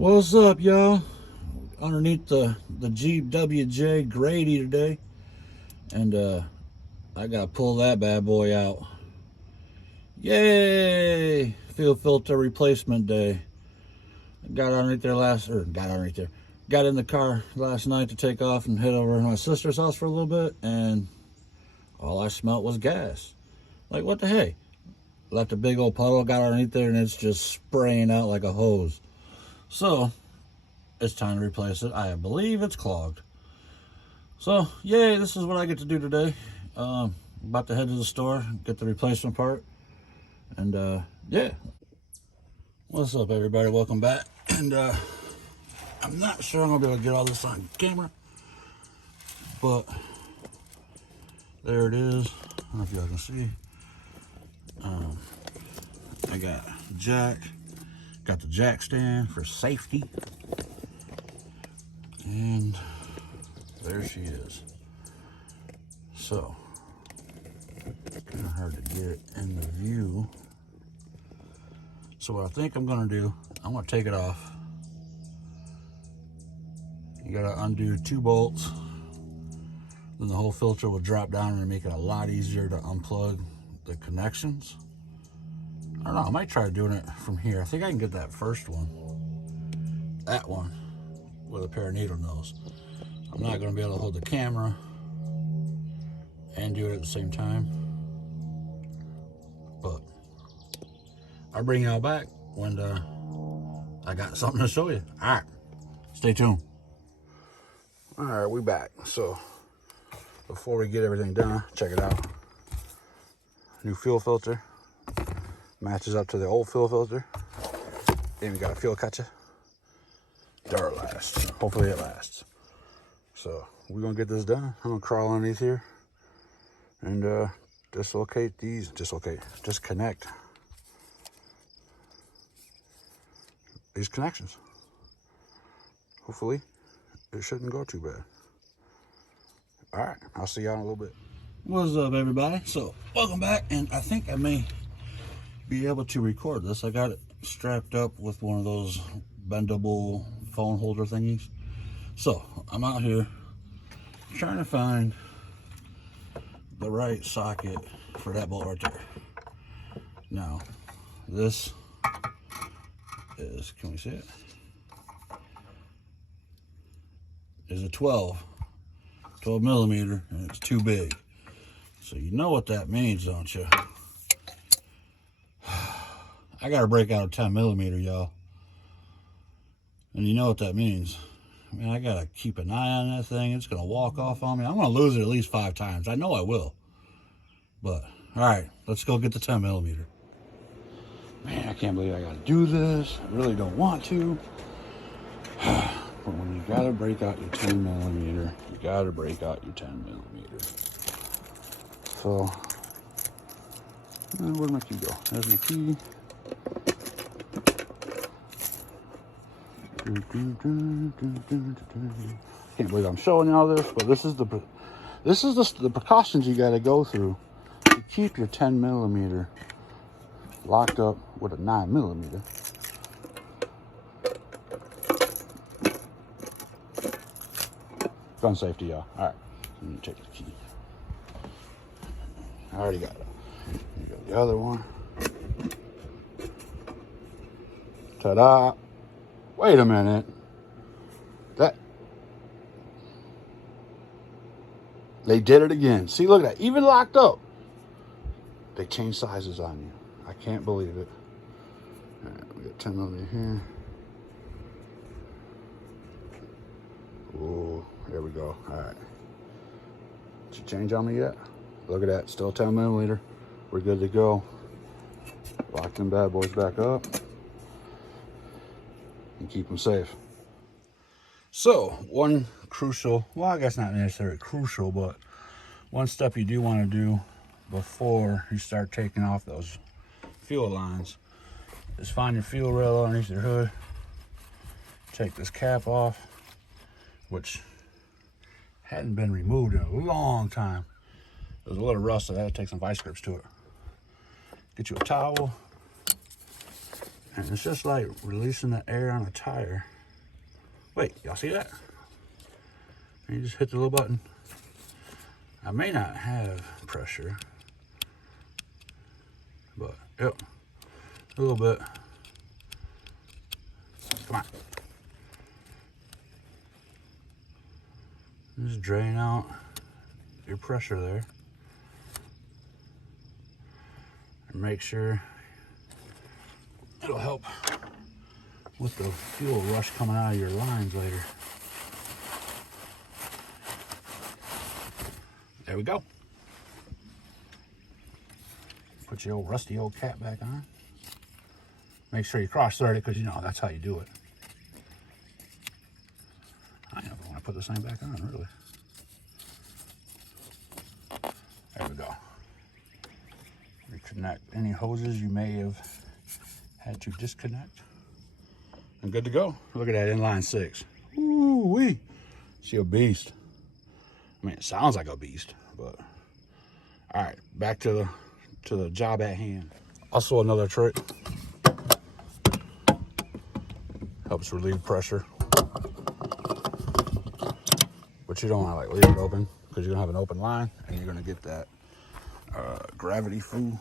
What's up, y'all? Underneath the Jeep WJ Grady today, and I gotta pull that bad boy out. Yay! Fuel filter replacement day. Got underneath there Got in the car last night to take off and head over to my sister's house for a little bit, and all I smelled was gas. Like, what the heck? Left a big old puddle, got underneath there, and it's just spraying out like a hose. So it's time to replace it. I believe it's clogged. So, yay, this is what I get to do today. About to head to the store, get the replacement part. And, yeah. What's up, everybody? Welcome back. And, I'm not sure I'm going to be able to get all this on camera. But, there it is. I don't know if y'all can see. I got jack. Got the jack stand for safety. And there she is. So, kind of hard to get in the view. So what I think I'm gonna do, I'm gonna take it off. You gotta undo 2 bolts. Then the whole filter will drop down and make it a lot easier to unplug the connections. I don't know, I might try doing it from here. I think I can get that first one. That one with a pair of needle nose. I'm not gonna be able to hold the camera and do it at the same time. But I'll bring y'all back when I got something to show you. All right, stay tuned. All right, we back. So before we get everything done, check it out. New fuel filter. Matches up to the old fuel filter. Then we got a fuel catcher. There lasts. Hopefully it lasts. So we're gonna get this done. I'm gonna crawl underneath here and disconnect these connections. Hopefully it shouldn't go too bad. All right, I'll see y'all in a little bit. What's up, everybody? So welcome back, and I think I may be able to record this. I got it strapped up with one of those bendable phone holder thingies. So I'm out here trying to find the right socket for that bolt right there. Now this is, can we see it? Is a 12 millimeter, and it's too big. So you know what that means, don't you? I gotta break out a 10 millimeter, y'all. And you know what that means. I mean, I gotta keep an eye on that thing. It's gonna walk off on me. I'm gonna lose it at least 5 times. I know I will. But, all right, let's go get the 10 millimeter. Man, I can't believe I gotta do this. I really don't want to. But when you gotta break out your 10 millimeter, you gotta break out your 10 millimeter. So, where'd my key go? There's my key. Can't believe I'm showing you all this, but this is the precautions you got to go through to keep your 10 millimeter locked up with a 9 millimeter. Gun safety, y'all. All right, let me take the key. I already got it. You got the other one. Ta-da! Wait a minute. They did it again. See, look at that. Even locked up. They changed sizes on you. I can't believe it. All right, we got 10 millimeter here. Oh, there we go. All right. Did you change on me yet? Look at that. Still 10 millimeter. We're good to go. Lock them bad boys back up and keep them safe. So, one crucial, well, I guess not necessarily crucial, but one step you do want to do before you start taking off those fuel lines is find your fuel rail underneath your hood. Take this cap off, which hadn't been removed in a long time. There's a little rust, so I had to take some vice grips to it. Get you a towel, And it's just like releasing the air on a tire. Wait, y'all see that? And you just hit the little button. I may not have pressure, but yep, a little bit. Come on. Just drain out your pressure there. And make sure it'll help with the fuel rush coming out of your lines later. There we go. Put your old rusty old cap back on. Make sure you cross-thread it, because you know that's how you do it. I never want to put this thing back on, really. There we go. Reconnect any hoses you may have had to disconnect. And good to go. Look at that inline 6. Ooh-wee. She a beast. I mean, it sounds like a beast, but all right, back to the job at hand. Also, another trick helps relieve pressure, but you don't want to like leave it open, because you're gonna have an open line and you're gonna get that gravity flow.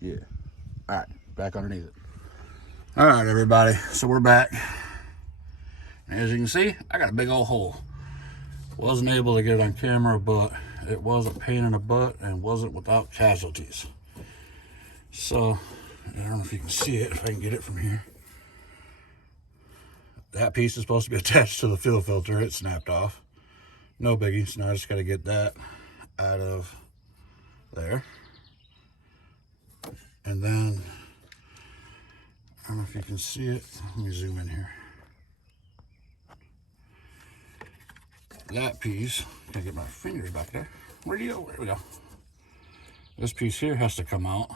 Yeah. All right, back underneath it. All right, everybody. So we're back. As you can see, I got a big old hole. Wasn't able to get it on camera, but it was a pain in the butt and wasn't without casualties. So, I don't know if you can see it, if I can get it from here. That piece is supposed to be attached to the fuel filter. It snapped off. No biggie, so now I just got to get that out of there. And then, I don't know if you can see it. Let me zoom in here. That piece, gotta get my fingers back there. Where'd you go? There we go. This piece here has to come out.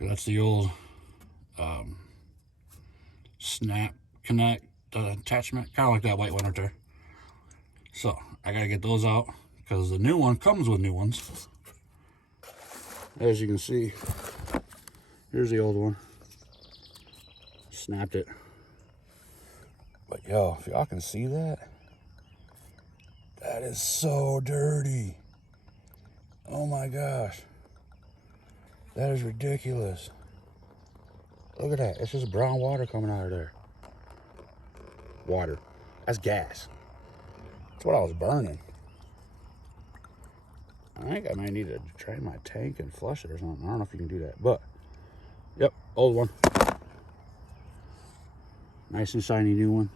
That's the old snap connect attachment, kind of like that white one right there. So I gotta get those out, because the new one comes with new ones. As you can see, here's the old one. Snapped it. But yo, if y'all can see that, that is so dirty. Oh my gosh. That is ridiculous. Look at that. It's just brown water coming out of there. Water. That's gas. That's what I was burning. I think I might need to drain my tank and flush it or something. I don't know if you can do that. But, yep, old one. Nice and shiny new one.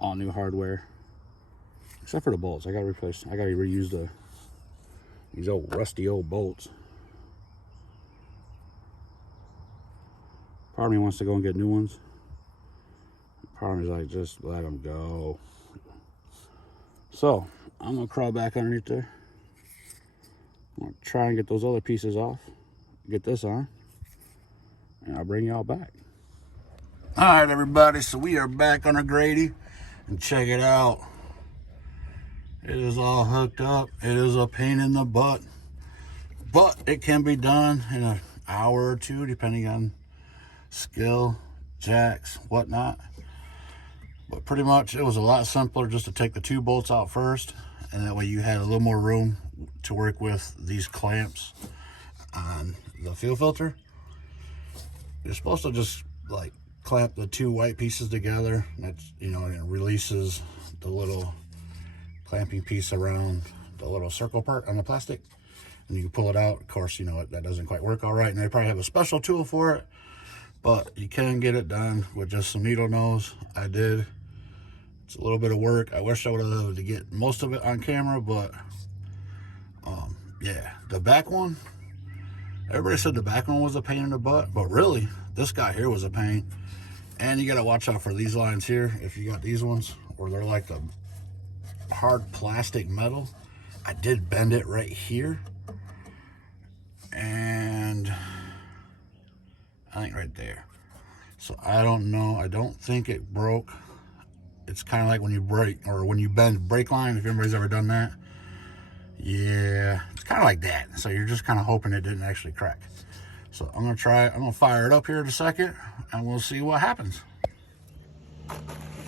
All new hardware. Except for the bolts. I gotta reuse these old rusty old bolts. Part of me wants to go and get new ones. Part of me is like, just let them go. So, I'm gonna crawl back underneath there. I'm gonna try and get those other pieces off. Get this on. And I'll bring y'all back. Alright, everybody, so we are back on our Grady. And check it out. It is all hooked up. It is a pain in the butt. But it can be done in an hour or two, depending on skill, jacks, whatnot. But pretty much it was a lot simpler just to take the 2 bolts out first, and that way you had a little more room to work with these clamps on the fuel filter. You're supposed to just like clamp the 2 white pieces together. That's, you know, it releases the little clamping piece around the little circle part on the plastic, and you can pull it out. Of course, you know, that doesn't quite work all right, and they probably have a special tool for it, but you can get it done with just some needle nose. I did. It's a little bit of work. I wish I would have been able to get most of it on camera, but yeah, the back one, everybody said the back one was a pain in the butt, but really this guy here was a pain. And you got to watch out for these lines here. If you got these ones where they're like the hard plastic metal, I did bend it right here, and I think right there. So I don't know. I don't think it broke. It's kind of like when you break, or when you bend brake line, if anybody's ever done that, Yeah, it's kind of like that. So you're just kind of hoping it didn't actually crack. So I'm gonna try it. I'm gonna fire it up here in a second, and we'll see what happens.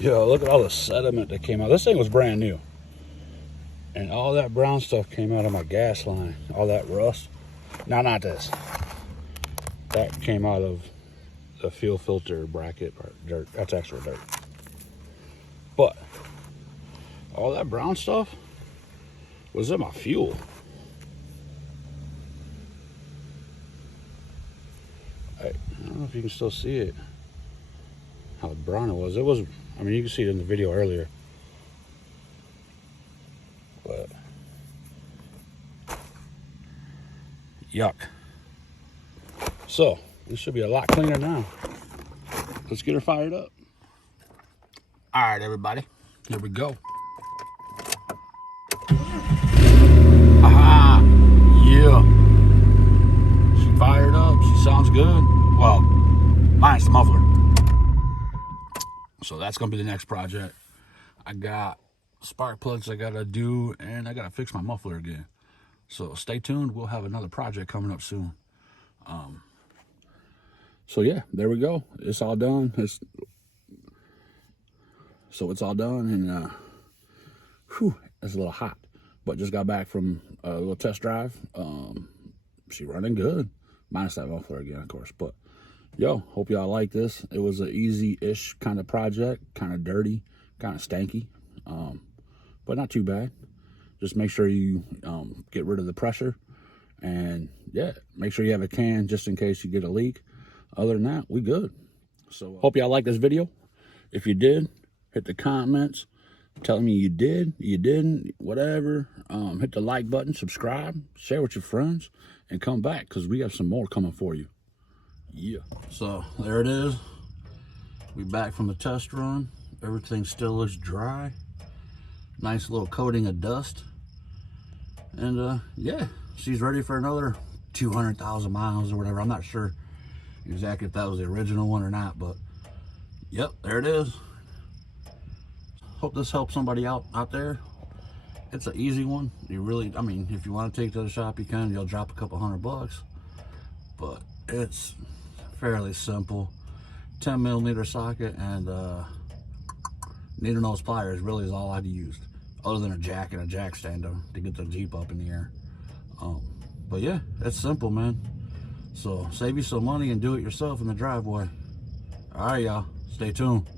Yo, look at all the sediment that came out. This thing was brand new, and all that brown stuff came out of my gas line. All that rust. No, not this. That came out of the fuel filter bracket or dirt. That's extra dirt. But all that brown stuff was in my fuel. I don't know if you can still see it, how brown it was. It was, I mean, you can see it in the video earlier. But, yuck. So, this should be a lot cleaner now. Let's get her fired up. All right, everybody, here we go. Yeah. She fired up. She sounds good. Well, minus the muffler. So that's going to be the next project. I got spark plugs I got to do, and I got to fix my muffler again. So stay tuned. We'll have another project coming up soon. So yeah, there we go. It's all done. It's all done, and it's a little hot. But just got back from a little test drive. She running good. Minus that muffler again, of course. But, yo, hope y'all like this. It was an easy-ish kind of project. Kind of dirty. Kind of stanky. But not too bad. Just make sure you get rid of the pressure. And, yeah, make sure you have a can just in case you get a leak. Other than that, we good. So, hope y'all like this video. If you did, hit the comments. Tell me you did, you didn't, whatever. Hit the like button, subscribe, share with your friends, and come back because we have some more coming for you. Yeah. So there it is. We back from the test run. Everything still looks dry. Nice little coating of dust. And yeah, she's ready for another 200,000 miles or whatever. I'm not sure exactly if that was the original one or not, but yep, there it is. Hope this helps somebody out there. It's an easy one. You really, I mean, if you want to take it to the shop, you can. You'll drop a couple $100, but it's fairly simple. 10mm socket and needle nose pliers really is all I've used, other than a jack and a jack stand to get the Jeep up in the air. But yeah, it's simple, man. So save you some money and do it yourself in the driveway. All right, y'all, stay tuned.